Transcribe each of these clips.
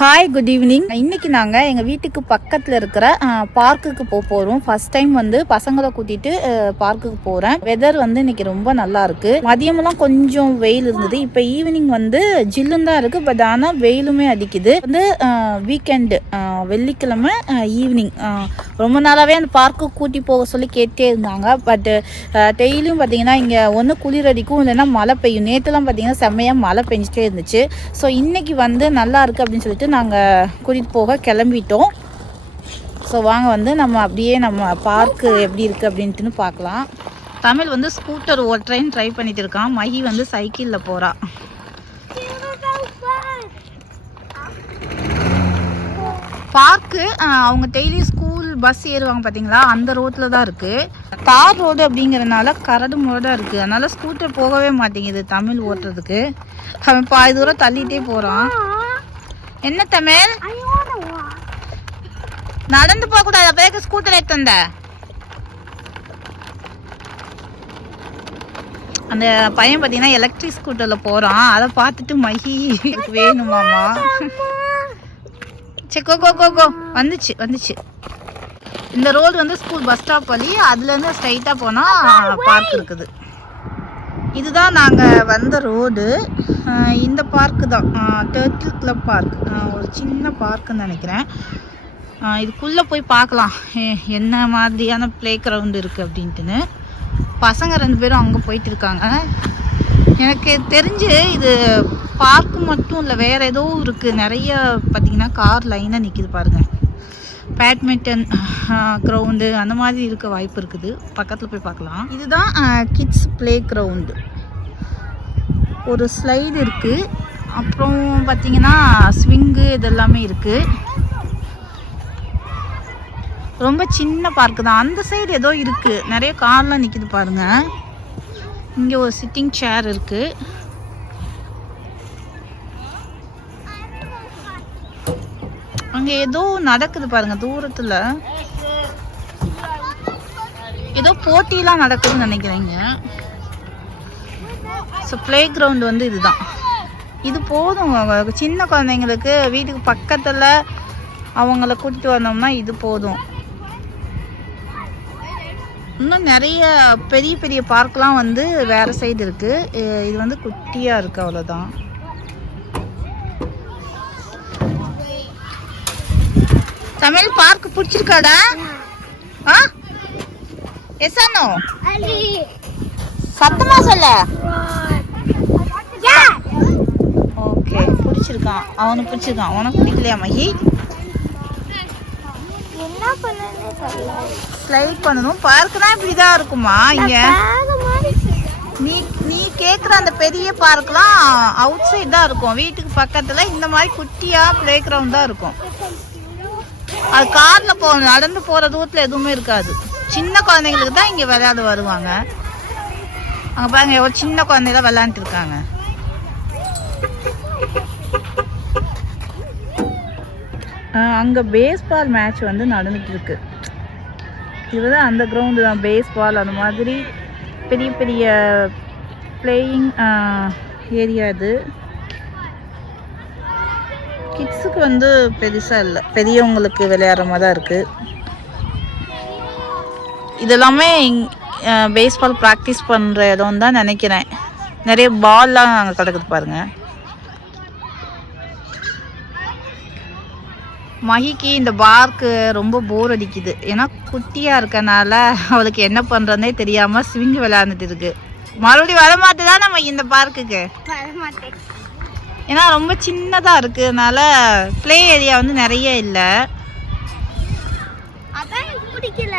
Hi good evening இன்னைக்கு நாங்கள் எங்கள் வீட்டுக்கு பக்கத்தில் இருக்கிற பார்க்குக்கு போக போகிறோம் ஃபர்ஸ்ட் டைம் வந்து பசங்களை கூட்டிட்டு பார்க்குக்கு போகிறேன் வெதர் வந்து இன்னைக்கு ரொம்ப நல்லா இருக்கு. மதியமெல்லாம் கொஞ்சம் வெயில் இருந்தது. இப்போ ஈவினிங் வந்து ஜில்லுன்னு தான் இருக்கு. பட் ஆனால் வெயிலுமே அடிக்குது. வந்து வீக்கெண்டு வெள்ளிக்கிழமை ஈவினிங் ரொம்ப நாளாகவே அந்த பார்க்கு கூட்டி போக சொல்லி கேட்டே இருந்தாங்க. பட் டெய்லியும் பார்த்தீங்கன்னா இங்கே ஒன்று குளிர் அடிக்கும் இல்லைன்னா மழை பெய்யும். நேற்றுலாம் பார்த்தீங்கன்னா செம்மையாக மழை பெஞ்சிட்டே இருந்துச்சு. ஸோ இன்னைக்கு வந்து நல்லா இருக்கு அப்படின்னு சொல்லிட்டு நாங்கள் கூட்டிகிட்டு போக கிளம்பிட்டோம். ஸோ வாங்க வந்து நம்ம அப்படியே நம்ம பார்க்கு எப்படி இருக்குது அப்படின்ட்டுன்னு பார்க்கலாம். தமிழ் வந்து ஸ்கூட்டர் ஓட்டுறேன்னு ட்ரை பண்ணிட்டு இருக்கான். மகி வந்து சைக்கிளில் போகிறா பார்க்கு அவங்க டெய்லி ஸ்கூல் பஸ் ஏறுவாங்க பார்த்தீங்களா அந்த ரோட்டில் தான் இருக்குது தார் ரோடு அப்படிங்கிறனால கரடு முரடாக இருக்குது அதனால் ஸ்கூட்டர் போகவே மாட்டேங்குது தமிழ் ஓட்டுறதுக்கு. அவன் பாதி தூரம் தள்ளிகிட்டே போகிறான் என்ன தமிழ்? நடந்து போக கூடாது. அப்போ ஸ்கூட்டர் எடுத்து வந்த? அந்த பையன் பார்த்தீங்கன்னா எலக்ட்ரிக் ஸ்கூட்டரில் போகிறான் அதை பார்த்துட்டு மகி வேணுமாமா. சரி கோ கோ கோ கோ. வந்துச்சு வந்துச்சு. இந்த ரோடு வந்து ஸ்கூல் பஸ் ஸ்டாப் வழி. அதுலேருந்து ஸ்ட்ரைட்டாக போனால் பார்க் இருக்குது. இதுதான் நாங்கள் வந்த ரோடு. இந்த பார்க்கு தான். டேர்ட்டில் கிளப் பார்க் ஒரு சின்ன பார்க்குன்னு நினைக்கிறேன். இதுக்குள்ளே போய் பார்க்கலாம். என்ன மாதிரியான ப்ளே கிரவுண்டு இருக்குது அப்படின்ட்டுன்னு. பசங்க ரெண்டு பேரும் அங்கே போயிட்டு இருக்காங்க. எனக்கு தெரிஞ்சு இது பார்க்கு மட்டும் இல்லை வேறு ஏதோ இருக்குது நிறைய பார்த்திங்கன்னா கார் லைனாக நிற்கிது பாருங்கள் பேட்மிண்டன் க்ரௌண்டு அந்த மாதிரி இருக்க வாய்ப்பு இருக்குது. பக்கத்தில் போய் பார்க்கலாம். இதுதான் கிட்ஸ் ப்ளே க்ரௌண்டு ஒரு ஸ்லைடு இருக்குது அப்புறம் பார்த்தீங்கன்னா ஸ்விங்கு இதெல்லாமே இருக்குது ரொம்ப சின்ன பார்க்கு தான். அந்த சைடு ஏதோ இருக்குது நிறைய கார்லாம் நிற்கிது பாருங்கள் இங்கே ஒரு சிட்டிங் சேர் இருக்குது அங்கே ஏதோ நடக்குது பாருங்க தூரத்தில். ஏதோ போட்டிலாம் நடக்குதுன்னு நினைக்கிறேங்க. ஸோ ப்ளே கிரவுண்ட் வந்து இதுதான். இது போதும் சின்ன குழந்தைங்களுக்கு வீட்டுக்கு பக்கத்தில் அவங்கள கூட்டிட்டு வந்தோம்னா இது போதும். இன்னும் நிறைய பெரிய பெரிய பார்க்லாம் வந்து வேறு சைடு இருக்குது இது வந்து குட்டியாக இருக்குது அவ்வளோதான் தமிழ் பார்க் பிடிச்சிருக்காடா? ஆ? எஸ்ஆனோ சத்தமா சொல்ல. ஓகே பிடிச்சிருக்கான். அவனுக்கு பிடிச்சிருக்கான். உனக்கு பிடிக்கலையா மகி ஸ்லைட் பண்ணணும். பார்க்குனா இப்படிதான் இருக்குமா இங்க? நீ நீ கேக்குற அந்த பெரிய பார்க்லாம் அவுட் சைடு தான் இருக்கும். வீட்டுக்கு பக்கத்துல இந்த மாதிரி குட்டியா ப்ளே கிரவுண்ட் தான் இருக்கும். அது கார்ல போ நடந்து போற தூரத்துல எதுவுமே இருக்காது. சின்ன குழந்தைங்களுக்கு தான் இங்க விளையாட வருவாங்க. அங்க பாருங்க ஒரு சின்ன குழந்தைங்க விளையாண்டுட்டு இருக்காங்க. ஆஹ் அங்க பேஸ்பால் மேட்ச் வந்து நடந்துட்டு இருக்கு. இதுதான் அந்த கிரவுண்டு தான் பேஸ்பால் அந்த மாதிரி பெரிய பெரிய பிளேயிங் ஏரியா இது. கிட்ஸுக்கு வந்து பெருசாக இல்லை. பெரியவங்களுக்கு விளையாடுற மாதிரி தான் இருக்குது இதெல்லாமே பேஸ்பால் ப்ராக்டிஸ் பண்ணுற இடம் தான் நினைக்கிறேன். நிறைய பால்லாம் அங்கே கிடக்குது பாருங்க. மகிக்கு இந்த பார்க்கு ரொம்ப போர் அடிக்குது. ஏன்னா குட்டியாக இருக்கனால அவளுக்கு என்ன பண்றதுனே தெரியாமல் ஸ்விங் விளையாண்டுட்டு இருக்கு. மறுபடியும் வர தான் நம்ம இந்த பார்க்குக்கு வர மாட்டேன் ஏன்னா ரொம்ப சின்னதா இருக்குனால ப்ளே ஏரியா வந்து நிறைய இல்லை. பிடிக்கல.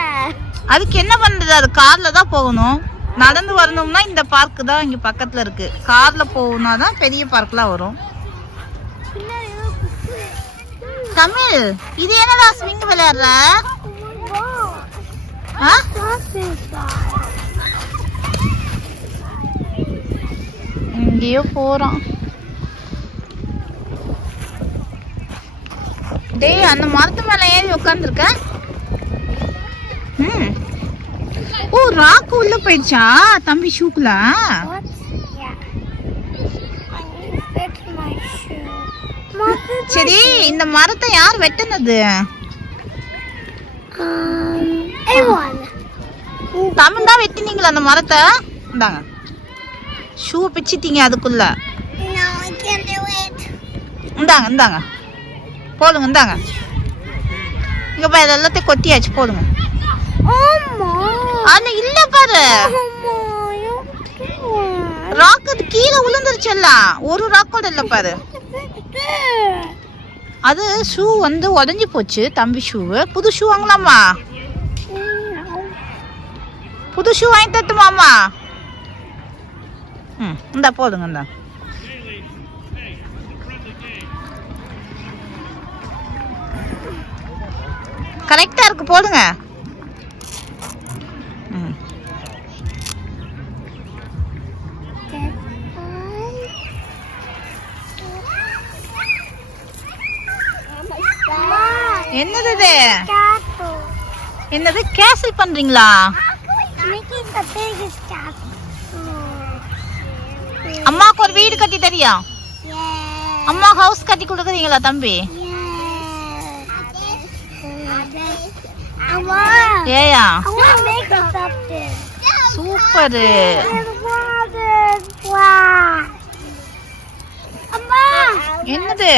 அதுக்கு என்ன பண்றது அது கார்ல தான் போகணும். நடந்து வரணும்னா இந்த பார்க் தான் இங்க பக்கத்துல இருக்கு. கார்ல போகணும்னா தான் பெரிய பார்க்லாம் வரும். தமிழ் இது என்னடா ஸ்விங் விளையாடுற. எங்கேயோ போறான். டேய் அந்த மரத்து மேல ஏறி உட்காந்துருக்க ம். ஓ ராக்கு உள்ள போயிடுச்சா? தம்பி ஷூக்குல சரி இந்த மரத்தை யார் வெட்டுனது. தமிழ் தான் வெட்டினீங்களா அந்த மரத்தை? இந்தாங்க. ஷூ பிச்சிட்டீங்க அதுக்குள்ள. இந்தாங்க இந்தாங்க. போடுங்க இந்தாங்க. இங்க இது எல்லாத்தையும் கொட்டியாச்சு போடுங்க Oma. ஆனா இல்ல பாரு. can't. ராக்கெட் கீழே விழுந்துருச்சுல்ல ஒரு ராக்கோட இல்ல பாரு. அது ஷூ வந்து உடஞ்சி போச்சு தம்பி ஷூ புது ஷூ வாங்கலாமா? புது ஷூ வாங்கி தட்டுமாமா ம் இந்தா போடுங்க இந்தா. கரெக்டாக இருக்குது போடுங்க என்னது இது? என்னது? கேசல் பண்றீங்களா? அம்மாவுக்கு ஒரு வீடு கட்டி தெரியும் அம்மா ஹவுஸ் கட்டி கொடுக்குறீங்களா தம்பி? ஏயா. I want to make something. Super. என்னது?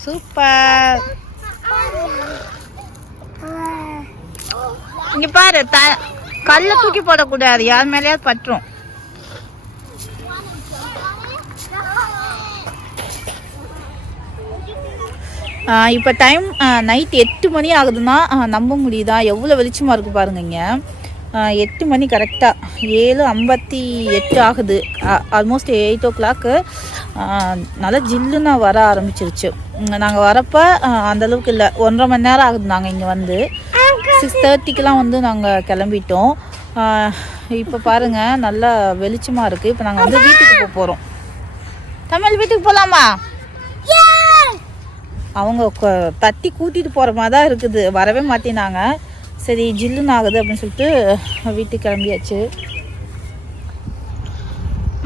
சூப்பர். இங்க பாரு த கல்ல தூக்கி போடக்கூடாது. யார் மேலேயாவது பற்றும். இப்போ டைம் நைட் எட்டு மணி ஆகுதுன்னா நம்ப முடியுதா? எவ்வளோ வெளிச்சமாக இருக்குது பாருங்க இங்கே எட்டு மணி கரெக்டாக ஏழு ஐம்பத்தி எட்டு ஆகுது. ஆல்மோஸ்ட் எயிட் ஓ கிளாக்கு நல்லா ஜில்லுன்னு வர ஆரம்பிச்சிருச்சு. நாங்கள் வரப்போ அந்தளவுக்கு இல்லை. ஒன்றரை மணி நேரம் ஆகுது நாங்கள் இங்கே வந்து. சிக்ஸ் தேர்ட்டிக்கெலாம் வந்து நாங்கள் கிளம்பிட்டோம். இப்போ பாருங்கள் நல்லா வெளிச்சமாக இருக்குது இப்போ நாங்கள் வந்து வீட்டுக்கு போக போகிறோம் தமிழ் வீட்டுக்கு போகலாமா அவங்க தத்தி தட்டி போகிற மாதிரி தான் இருக்குது. வரவே மாட்டேனாங்க. சரி ஜில்லுன்னு ஆகுது அப்படின்னு சொல்லிட்டு வீட்டுக்கு கிளம்பியாச்சு.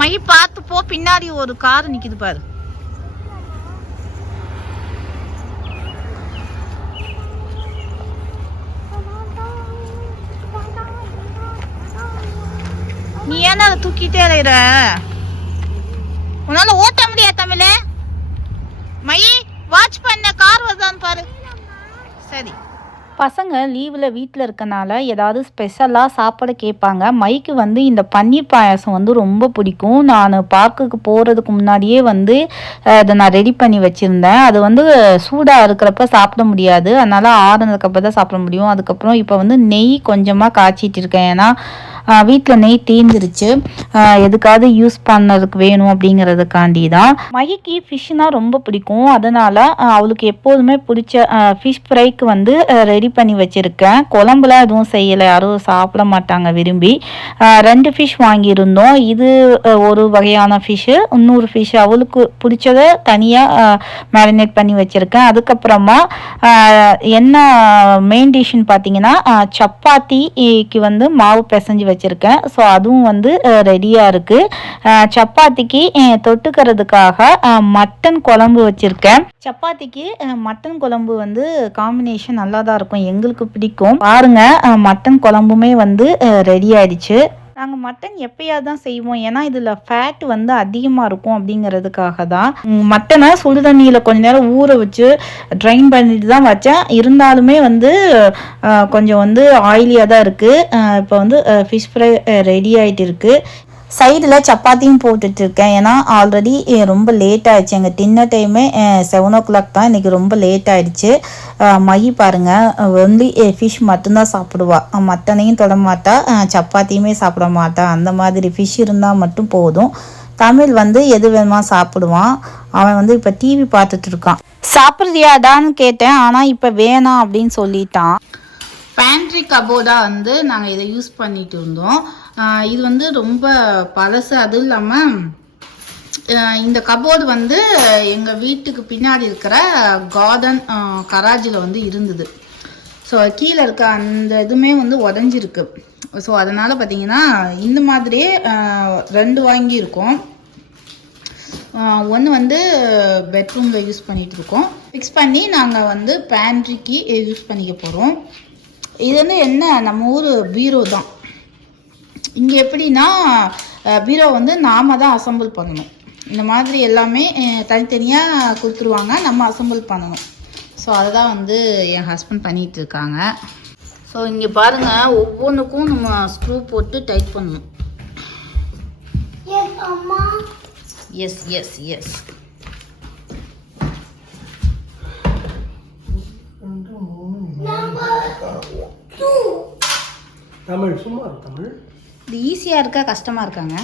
மை பார்த்து போ பின்னாடி ஒரு கார் நிற்கிது பாரு. நீ ஏன்னா அதை தூக்கிட்டே அலையிற உன்னால ஓட்ட முடியாது தமிழே. வாட்ச் பண்ண கார் வருதான் பாரு. சரி. பசங்க லீவில் வீட்டில் இருக்கனால ஏதாவது ஸ்பெஷலாக சாப்பிட கேட்பாங்க. மைக்கு வந்து இந்த பன்னீர் பாயாசம் வந்து ரொம்ப பிடிக்கும். நான் பார்க்குக்கு போகிறதுக்கு முன்னாடியே வந்து அதை நான் ரெடி பண்ணி வச்சுருந்தேன். அது வந்து சூடாக இருக்கிறப்ப சாப்பிட முடியாது. அதனால் ஆறுனதுக்கப்புறம் தான் சாப்பிட முடியும். அதுக்கப்புறம் இப்போ வந்து நெய் கொஞ்சமாக காய்ச்சிட்டு இருக்கேன். ஏன்னா வீட்டில் நெய் தீர்ந்துருச்சு எதுக்காவது யூஸ் பண்ணதுக்கு வேணும் அப்படிங்கிறதுக்காண்டி தான் மகிக்கு ஃபிஷ்னா ரொம்ப பிடிக்கும். அதனால் அவளுக்கு எப்போதுமே பிடிச்ச ஃபிஷ் ஃப்ரைக்கு வந்து ரெடி பண்ணி வச்சுருக்கேன். குழம்புலாம் எதுவும் செய்யலை. யாரும் சாப்பிட மாட்டாங்க விரும்பி. ரெண்டு ஃபிஷ் வாங்கியிருந்தோம். இது ஒரு வகையான ஃபிஷ்ஷு இன்னொரு ஃபிஷ் அவளுக்கு பிடிச்சதை தனியாக மேரினேட் பண்ணி வச்சுருக்கேன். அதுக்கப்புறமா என்ன மெயின் டிஷ்ஷுன்னு பார்த்தீங்கன்னா சப்பாத்திக்கு வந்து மாவு பிசைஞ்சு வச்சுருக்கேன். ஸோ அதுவும் வந்து ரெடியாக இருக்குது சப்பாத்திக்கு தொட்டுக்கிறதுக்காக மட்டன் குழம்பு வச்சுருக்கேன். சப்பாத்திக்கு மட்டன் குழம்பு வந்து காம்பினேஷன் நல்லா தான் இருக்கும். எங்களுக்கு பிடிக்கும். பாருங்கள் மட்டன் குழம்புமே வந்து ரெடி ஆயிடுச்சு. நாங்கள் மட்டன் எப்பயாவது தான் செய்வோம். ஏன்னா இதில் ஃபேட் வந்து அதிகமாக இருக்கும் அப்படிங்கிறதுக்காக தான். மட்டனை சுடு தண்ணியில் கொஞ்ச நேரம் ஊற வச்சு ட்ரைன் பண்ணிட்டு தான் வச்சேன். இருந்தாலுமே வந்து கொஞ்சம் வந்து ஆயிலியாக தான் இருக்குது இப்போ வந்து ஃபிஷ் ஃப்ரை ரெடி ஆகிட்டு இருக்குது சைடில் சப்பாத்தியும் போட்டுட்டு இருக்கேன் ஏன்னா ஆல்ரெடி ரொம்ப லேட் ஆயிடுச்சு. எங்கள் டின்னர் டைமே செவன் ஓ கிளாக் தான் இன்றைக்கி ரொம்ப லேட் ஆயிடுச்சு. மகி பாருங்கள் ஒன்லி ஃபிஷ் மட்டும்தான் சாப்பிடுவா. மட்டனையும் தொட மாட்டா. சப்பாத்தியுமே சாப்பிட மாட்டா. அந்த மாதிரி ஃபிஷ் இருந்தால் மட்டும் போதும். தமிழ் வந்து எது வேணுமா சாப்பிடுவான். அவன் வந்து இப்போ டிவி பார்த்துட்டு இருக்கான். சாப்பிட்றியாடான்னு கேட்டேன். ஆனால் இப்போ வேணாம் அப்படின்னு சொல்லிட்டான். பேண்ட்ரி கபோர்டா வந்து நாங்கள் இதை யூஸ் பண்ணிட்டு இருந்தோம். இது வந்து ரொம்ப பழசு அதுவும் இல்லாமல் இந்த கபோர்டு வந்து எங்கள் வீட்டுக்கு பின்னாடி இருக்கிற கார்டன் கராஜில் வந்து இருந்தது. ஸோ கீழே இருக்க அந்த இதுவுமே வந்து உடஞ்சிருக்கு. ஸோ அதனால் பார்த்தீங்கன்னா இந்த மாதிரியே ரெண்டு வாங்கியிருக்கோம். ஒன்று வந்து பெட்ரூமில் யூஸ் பண்ணிகிட்டு இருக்கோம். ஃபிக்ஸ் பண்ணி நாங்கள் வந்து பேண்ட்ரிக்கு யூஸ் பண்ணிக்க போகிறோம் இது வந்து என்ன? நம்ம ஊர் பீரோ தான். இங்கே எப்படின்னா பீரோ வந்து நாம தான் அசெம்பிள் பண்ணணும். இந்த மாதிரி எல்லாமே தனித்தனியாக கொடுத்துருவாங்க. நம்ம அசெம்பிள் பண்ணணும். ஸோ அதை தான் வந்து என் ஹஸ்பண்ட் பண்ணிகிட்டு இருக்காங்க. ஸோ இங்கே பாருங்கள் ஒவ்வொன்றுக்கும் நம்ம ஸ்க்ரூ போட்டு டைட் பண்ணணும். Yes yes yes Two. Tamil சும்மா தமிழ். இது ஈஸியாக இருக்கா கஷ்டமாக இருக்காங்க.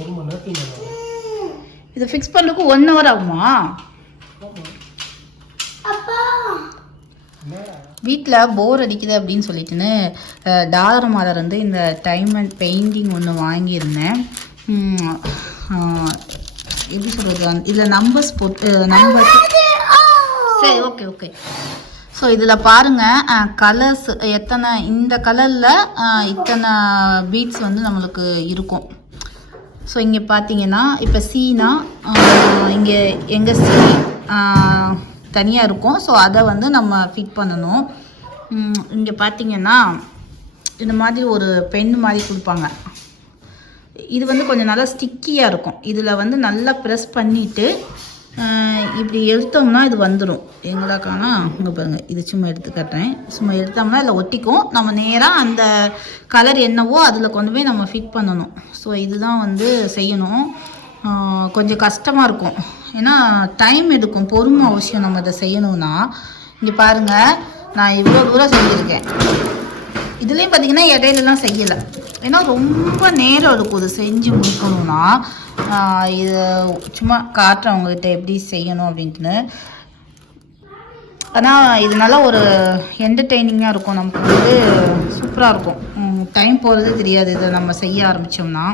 ஒரு மணி நேரத்தில் மேலே இதை ஃபிக்ஸ் பண்ணுறதுக்கு ஒன் ஹவர் ஆகுமா. வீட்டில் போர் அடிக்குது அப்படின்னு சொல்லிட்டுன்னு டாலர் மாதர் வந்து இந்த டைம் அண்ட் பெயிண்டிங் ஒன்று வாங்கியிருந்தேன். எப்படி சொல்கிறது இதில் நம்பர்ஸ் போட்டு நம்பர்ஸ் சரி ஓகே ஓகே ஸோ இதில் பாருங்கள் கலர்ஸ் எத்தனை இந்த கலரில் இத்தனை பீட்ஸ் வந்து நம்மளுக்கு இருக்கும். ஸோ இங்கே பார்த்தீங்கன்னா இப்போ சீனா இங்கே எங்கே சி தனியாக இருக்கும். ஸோ அதை வந்து நம்ம ஃபிட் பண்ணணும். இங்கே பார்த்தீங்கன்னா இந்த மாதிரி ஒரு பென் மாதிரி கொடுப்பாங்க. இது வந்து கொஞ்சம் நல்லா ஸ்டிக்கியாக இருக்கும். இதில் வந்து நல்லா ப்ரெஸ் பண்ணிவிட்டு இப்படி எடுத்தோம்னா இது வந்துடும் எங்கடாக்கானா அங்கே பாருங்கள் இது சும்மா எடுத்து காட்டுறேன். சும்மா எடுத்தோம்னா இதில் ஒட்டிக்கும். நம்ம நேராக அந்த கலர் என்னவோ அதில் கொண்டு போய் நம்ம ஃபிட் பண்ணணும். ஸோ இதுதான் வந்து செய்யணும். கொஞ்சம் கஷ்டமாக இருக்கும். ஏன்னா டைம் எடுக்கும். பொறுமை அவசியம் நம்ம இதை செய்யணும்னா. இங்கே பாருங்கள் நான் இவ்வளோ தூரம் செஞ்சுருக்கேன். இதுலேயும் பார்த்தீங்கன்னா இடையிலலாம் செய்யலை. ஏன்னா ரொம்ப நேரம் இருக்கும் இது செஞ்சு முடிக்கணும்னா. இது சும்மா காட்டுறேன் உங்ககிட்ட எப்படி செய்யணும் அப்படின்ட்டு ஆனால் இதனால ஒரு என்டர்டெய்னிங்காக இருக்கும். நமக்கு வந்து சூப்பராக இருக்கும். டைம் போகிறது தெரியாது. இதை நம்ம செய்ய ஆரம்பித்தோம்னா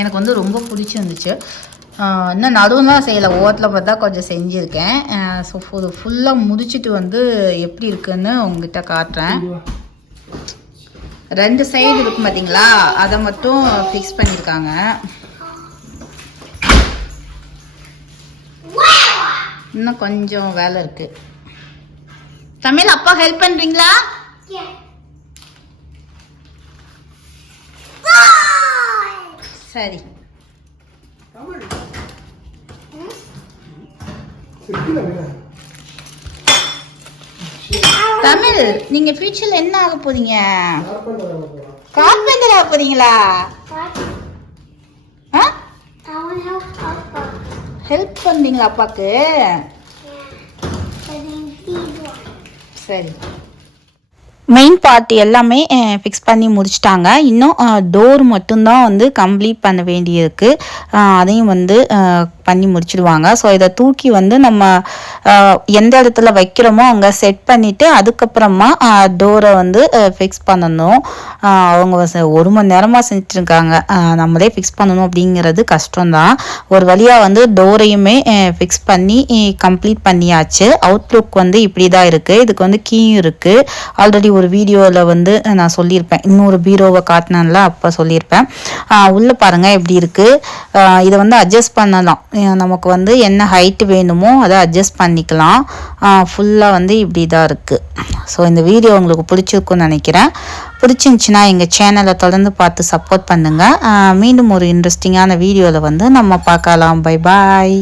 எனக்கு வந்து ரொம்ப பிடிச்சிருந்துச்சு. இன்னும் நடுவுலாம் செய்யலை. ஓரத்தில் பார்த்தா கொஞ்சம் செஞ்சுருக்கேன். ஸோ ஃபுல்லாக முடிச்சுட்டு வந்து எப்படி இருக்குன்னு உங்ககிட்ட காட்டுறேன். ரெண்டு சைடு இருக்கும் பார்த்தீங்களா அதை மட்டும் ஃபிக்ஸ் பண்ணியிருக்காங்க இன்னும் கொஞ்சம் வேலை இருக்கு. தமிழ் அப்பா ஹெல்ப் பண்ணுறீங்களா சரி. தமிழ். தமிழ் நீங்க ஃபியூச்சர்ல என்ன ஆக போறீங்க? கார்பெண்டர் ஆக போறீங்களா? ஹெல்ப் பண்ணீங்களா அப்பாக்கு? சரி. மெயின் பார்ட் எல்லாமே ஃபிக்ஸ் பண்ணி முடிச்சிட்டாங்க. இன்னும் டோர் மட்டும்தான் வந்து கம்ப்ளீட் பண்ண வேண்டியிருக்கு. அதையும் வந்து பண்ணி முடிச்சிடுவாங்க. ஸோ இதை தூக்கி வந்து நம்ம எந்த இடத்துல வைக்கிறோமோ அங்கே செட் பண்ணிவிட்டு அதுக்கப்புறமா டோரை வந்து ஃபிக்ஸ் பண்ணணும். அவங்க ஒரு மணி நேரமாக செஞ்சுட்ருக்காங்க. நம்மளே ஃபிக்ஸ் பண்ணணும் அப்படிங்கிறது கஷ்டம்தான். ஒரு வழியாக வந்து டோரையுமே ஃபிக்ஸ் பண்ணி கம்ப்ளீட் பண்ணியாச்சு. அவுட்லுக் வந்து இப்படி தான் இருக்குது இதுக்கு வந்து கீயும் இருக்குது ஆல்ரெடி ஒரு வீடியோவில் வந்து நான் சொல்லியிருப்பேன். இன்னொரு பீரோவை காட்டினான்ல அப்போ சொல்லியிருப்பேன். உள்ளே பாருங்கள் எப்படி இருக்குது இதை வந்து அட்ஜஸ்ட் பண்ணலாம். நமக்கு வந்து என்ன ஹைட்டு வேணுமோ அதை அட்ஜஸ்ட் பண்ணிக்கலாம். ஃபுல்லாக வந்து இப்படி தான் இருக்குது ஸோ இந்த வீடியோ உங்களுக்கு பிடிச்சிருக்குன்னு நினைக்கிறேன். பிடிச்சிருந்துச்சின்னா எங்கள் சேனலை தொடர்ந்து பார்த்து சப்போர்ட் பண்ணுங்கள் மீண்டும் ஒரு இன்ட்ரெஸ்டிங்கான வீடியோவில் வந்து நம்ம பார்க்கலாம். Bye bye